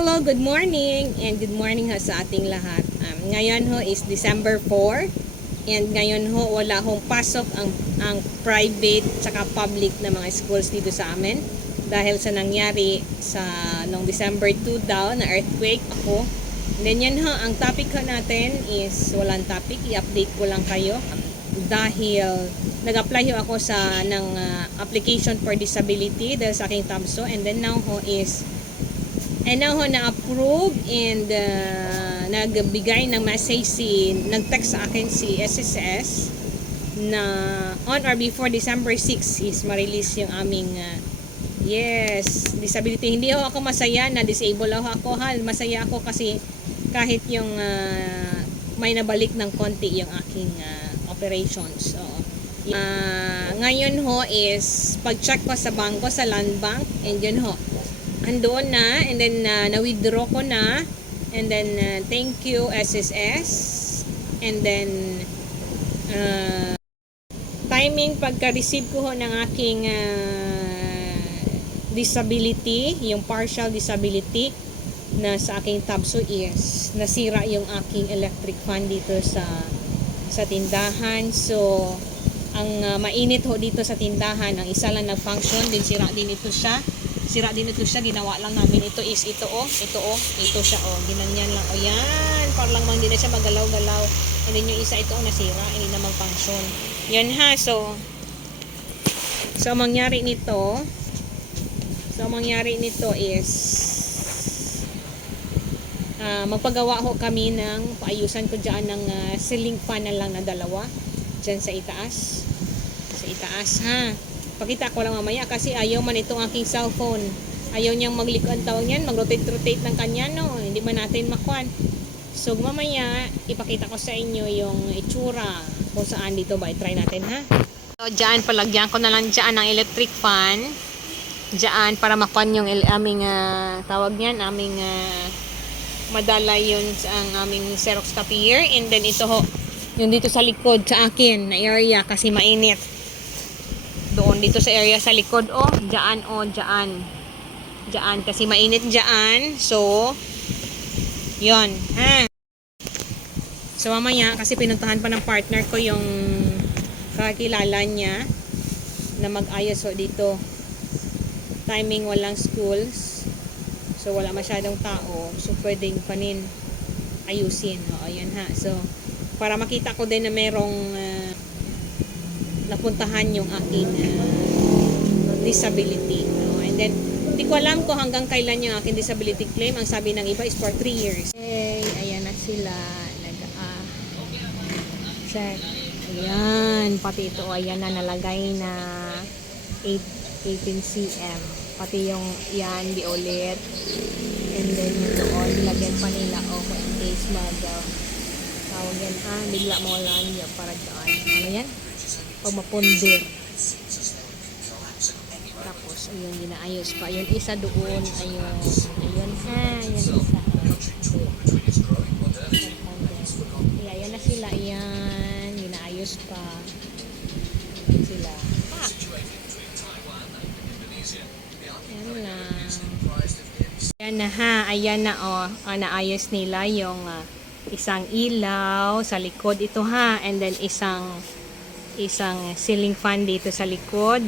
Hello, good morning and good morning ho sa ating lahat. Ngayon ho is December 4 and ngayon ho wala hong pasok ang private tsaka public na mga schools dito sa amin dahil sa nangyari sa noong December 2 daw na earthquake ako. And then yan ho, ang topic ho natin is walang topic, i-update ko lang kayo dahil nag-apply ho ako sa application for disability dahil sa aking TABSO and then now ho na-approve and nagbigay ng message nag-text sa akin si SSS na on or before December 6 is ma-release yung aming disability. Hindi ako masaya na disable ako masaya ako kasi kahit yung may nabalik ng konti yung aking operations. So, ngayon ho is pag-check ko sa bangko, sa land bank, and yun ho andoon na, and then na-withdraw ko na, and then thank you SSS, and then timing pagka-receive ko ho ng aking disability, yung partial disability na sa aking TABSO is nasira yung aking electric fan dito sa tindahan. So ang mainit ho dito sa tindahan, ang isa lang nag-function, din sira din ito siya, ginawa lang namin ito siya ginanyan lang, yan, para lang hindi na siya magalaw-galaw, and then yung isa ito nasira, hindi na mag-function yan ha. So mangyari nito is magpagawa ho kami ng paayusan ko dyan ng ceiling fan na lang na dalawa dyan sa itaas ha. Pakita ko lang mamaya kasi ayaw man itong aking cellphone. Ayaw niyang maglikod, tawag niyan, mag-rotate ng kanya, no? Hindi ba natin makuan? So, mamaya, ipakita ko sa inyo yung itsura kung saan dito ba. I-try natin, ha? So, dyan, palagyan ko na lang dyan ang electric fan. Dyan, para makuan yung aming, tawag niyan, aming madala yun ang aming Xerox copier. And then, ito ho, yung dito sa likod sa akin na area kasi mainit. Doon dito sa area sa likod dyan kasi mainit dyan. So yon ha. So mamaya kasi pinuntahan pa ng partner ko yung kakilala niya na mag-ayos dito. Timing walang schools, so wala masyadong tao, so pwedeng panin ayusin. Ayan ha. So para makita ko din na merong napuntahan yung aking disability. And then, hindi ko alam kung hanggang kailan yung aking disability claim. Ang sabi ng iba is for 3 years. Okay, ayan na sila. Check. Ayan, pati ito, ayan na nalagay na 18 cm. Pati yung yan, di ulit. And then yung doon, nilagyan pa nila in case tawag yan, bigla mo lang yung para doon. Ano yan? Pag mapundir. Tapos ayun, ginaayos pa. Ayun isa doon, ayun ha, yan isa. Ayan na sila, ayan, ginaayos pa sila. Ayan lang. Ayan na ha, ayan na naayos nila yung isang ilaw sa likod ito ha, and then isang ceiling fan dito sa likod,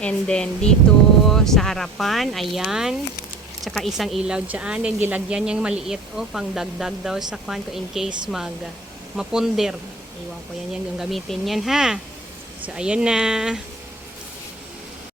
and then dito sa harapan, ayan, tsaka isang ilaw dyan, then gilagyan niyang maliit pang dagdag daw sa kwan ko in case mapundir. Iwan ko yan yung gamitin yan ha. So ayan na.